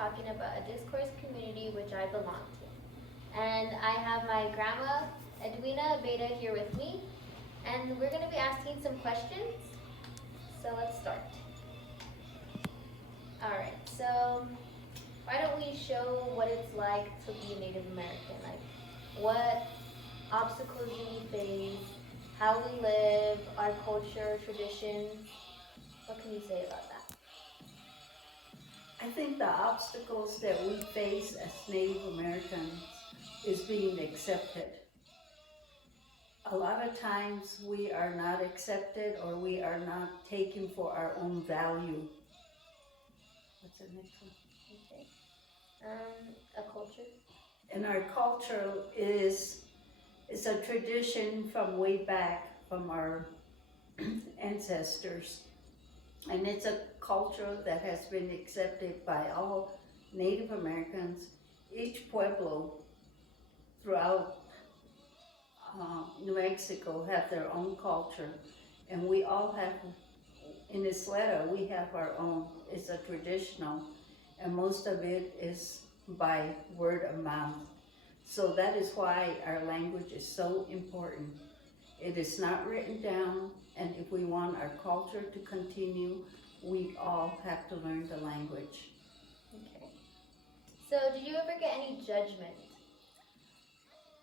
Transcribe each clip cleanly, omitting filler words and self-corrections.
talking about a discourse community which I belong to. And I have my grandma, Edwina Beta, here with me, and we're going to be asking some questions. So let's start. Alright, so why don't we show what it's like to be Native American? Like, what obstacles do we face, how we live, our culture, traditions. What can you say about that? I think the obstacles that we face as Native Americans is being accepted. A lot of times we are not accepted or we are not taken for our own value. What's the next one? Okay. A culture. And our culture is a tradition from way back from our ancestors. And it's a culture that has been accepted by all Native Americans. Each pueblo throughout New Mexico have their own culture. And we all have, in Isleta, we have our own. It's a traditional, and most of it is by word of mouth. So that is why our language is so important. It is not written down, and if we want our culture to continue, we all have to learn the language. Okay. So did you ever get any judgment?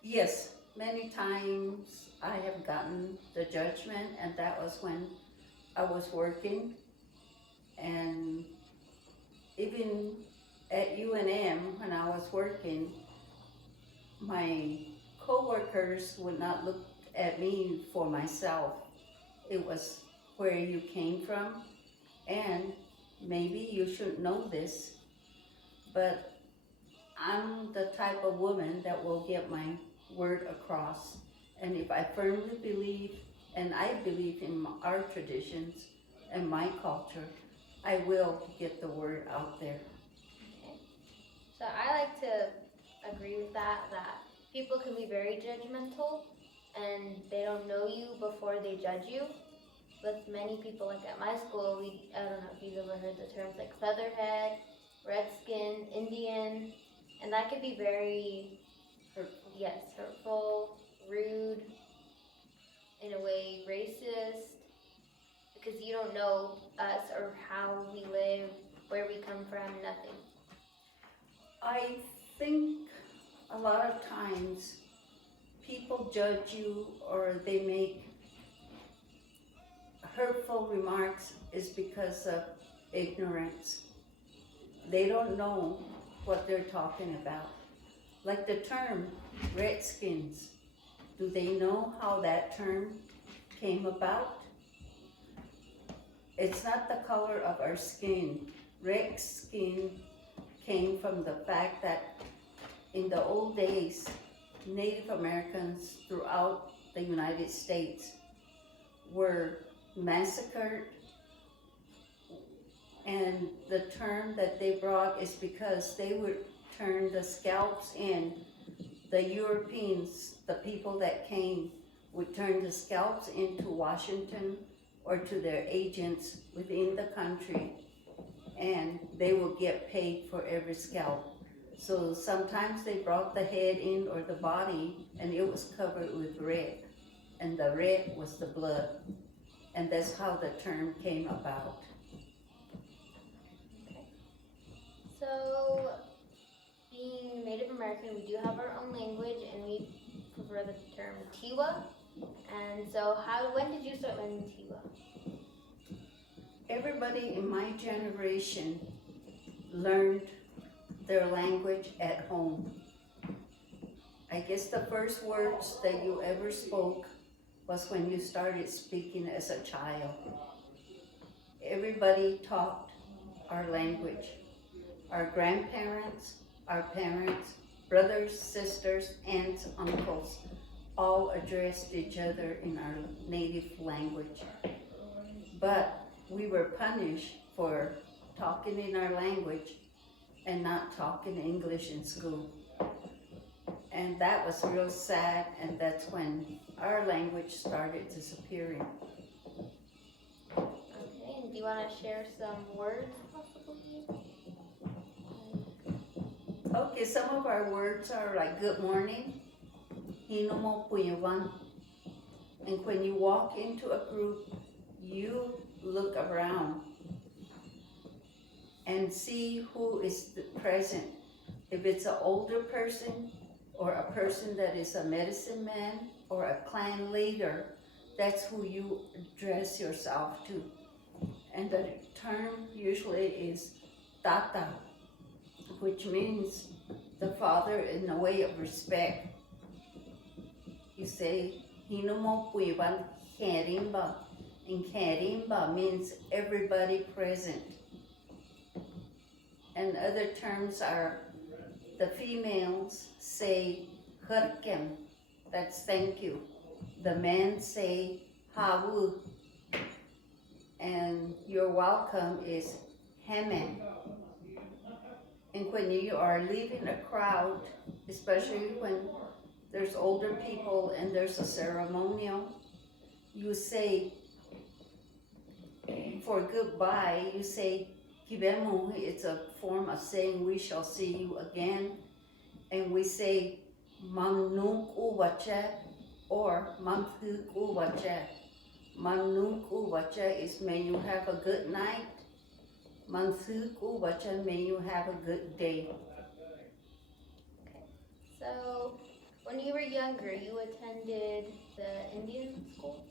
Yes, many times I have gotten the judgment, and that was when I was working. And even at UNM, when I was working, my co-workers would not look at me for myself. It was where you came from, and maybe you shouldn't know this, but I'm the type of woman that will get my word across. And if I firmly believe, and I believe in our traditions and my culture, I will get the word out there. Okay. So I like to agree with that people can be very judgmental and they don't know you before they judge you. With many people, like at my school, I don't know if you've ever heard the terms like featherhead, redskin, Indian, and that could be very Hurtful. Yes, hurtful, rude, in a way racist, because you don't know us or how we live, where we come from, nothing. I think a lot of times people judge you or they make hurtful remarks is because of ignorance. They don't know what they're talking about. Like the term redskins, do they know how that term came about? It's not the color of our skin. Red skin came from the fact that in the old days, Native Americans throughout the United States were massacred, and the term that they brought is because they would turn the scalps in. The Europeans, the people that came, would turn the scalps into Washington or to their agents within the country, and they would get paid for every scalp. So sometimes they brought the head in or the body, and it was covered with red, and the red was the blood. And that's how the term came about. Okay. So, being Native American, we do have our own language, and we prefer the term Tiwa. And so, when did you start learning Tiwa? Everybody in my generation learned their language at home. I guess the first words that you ever spoke was when you started speaking as a child. Everybody talked our language. Our grandparents, our parents, brothers, sisters, aunts, uncles, all addressed each other in our native language. But we were punished for talking in our language and not talking English in school. And that was real sad, and that's when our language started disappearing. Okay, and do you want to share some words possibly? Okay, some of our words are like good morning, hinomo puyawan. And when you walk into a group, you look around and see who is present. If it's an older person or a person that is a medicine man or a clan leader, that's who you address yourself to. And the term usually is tata, which means the father in a way of respect. You say, hinomo puiban kerimba. And kerimba means everybody present. And other terms are, the females say herkem, that's thank you. The men say hawu, and you're welcome is hemen. And when you are leaving a crowd, especially when there's older people and there's a ceremonial, you say, for goodbye, you say kibemu. It's a form of saying we shall see you again. And we say mamnuk uwache or mamthuk uwache. Mamnuk uwache is may you have a good night. Mamthuk uwache, may you have a good day. Okay. So, when you were younger, you attended the Indian school?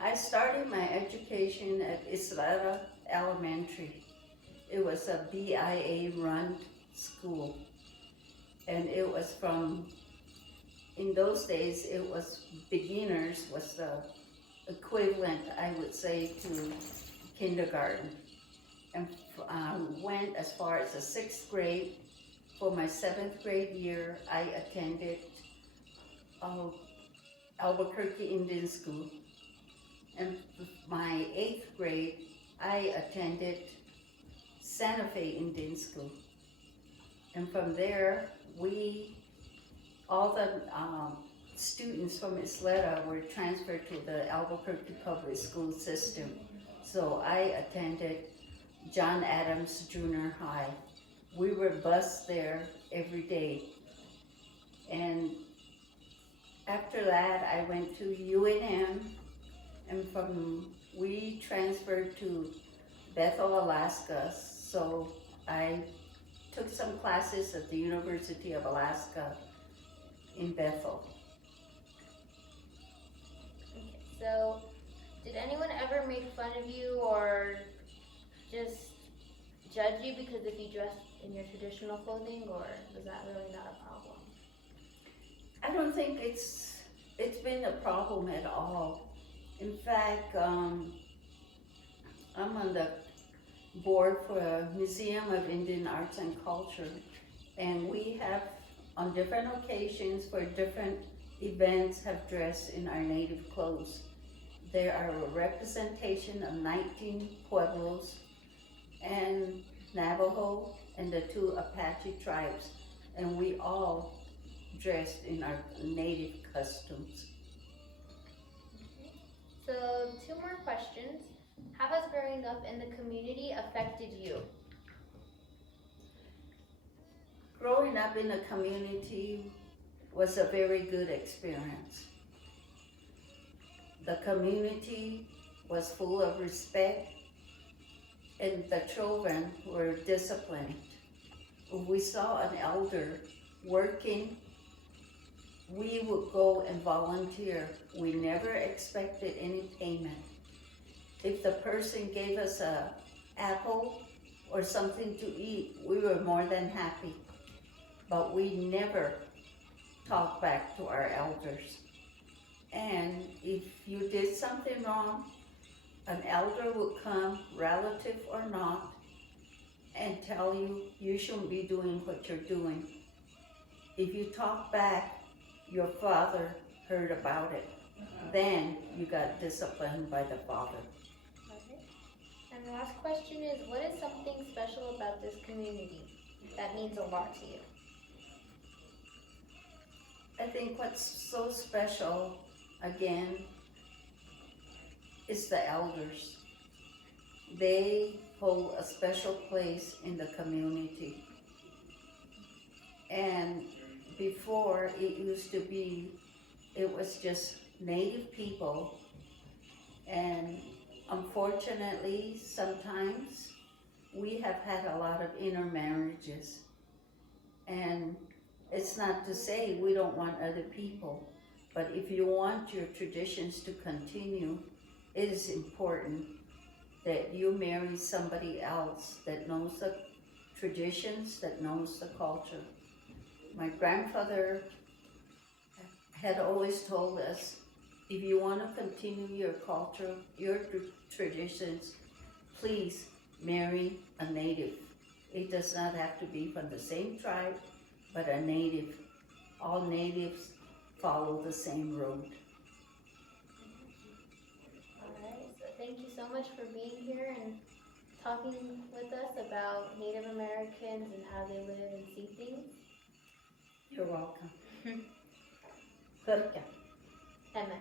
I started my education at Isleta Elementary. It was a BIA run school. And it was from, in those days, it was beginners, was the equivalent, I would say, to kindergarten. And went as far as the 6th grade. For my 7th grade year, I attended Albuquerque Indian School. And my 8th grade, I attended Santa Fe Indian School. And from there, all the students from Isleta were transferred to the Albuquerque public school system. So I attended John Adams Junior High. We were bused there every day. And after that, I went to UNM, and we transferred to Bethel, Alaska. So I took some classes at the University of Alaska in Bethel. Okay, so did anyone ever make fun of you or just judge you because if you dressed in your traditional clothing, or was that really not a problem? I don't think it's been a problem at all. In fact, I'm on the board for a Museum of Indian Arts and Culture, and we have, on different occasions for different events, have dressed in our native clothes. There are a representation of 19 Pueblos and Navajo and the 2 Apache tribes, and we all dressed in our native costumes. So 2 more questions. How has growing up in the community affected you? Growing up in a community was a very good experience. The community was full of respect, and the children were disciplined. When we saw an elder working, we would go and volunteer. We never expected any payment. If the person gave us an apple or something to eat, we were more than happy. But we never talked back to our elders. And if you did something wrong, an elder would come, relative or not, and tell you, you shouldn't be doing what you're doing. If you talk back, your father heard about it. Then you got disciplined by the father. Okay. And the last question is, what is something special about this community that means a lot to you? I think what's so special, again, is the elders. They hold a special place in the community. And before, it used to be, it was just Native people, and unfortunately, sometimes we have had a lot of intermarriages. And it's not to say we don't want other people, but if you want your traditions to continue, it is important that you marry somebody else that knows the traditions, that knows the culture. My grandfather had always told us, if you want to continue your culture, your traditions, please marry a native. It does not have to be from the same tribe, but a native. All natives follow the same road. Alright, so thank you so much for being here and talking with us about Native Americans and how they live and see things. You're welcome. Hurka. Emma.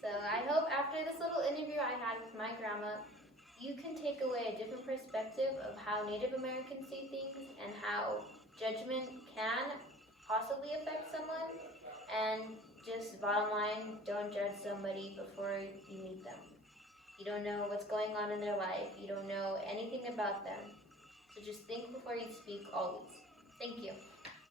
So I hope after this little interview I had with my grandma, you can take away a different perspective of how Native Americans see things and how judgment can possibly affect someone. And just bottom line, don't judge somebody before you meet them. You don't know what's going on in their life. You don't know anything about them. So just think before you speak always. Thank you.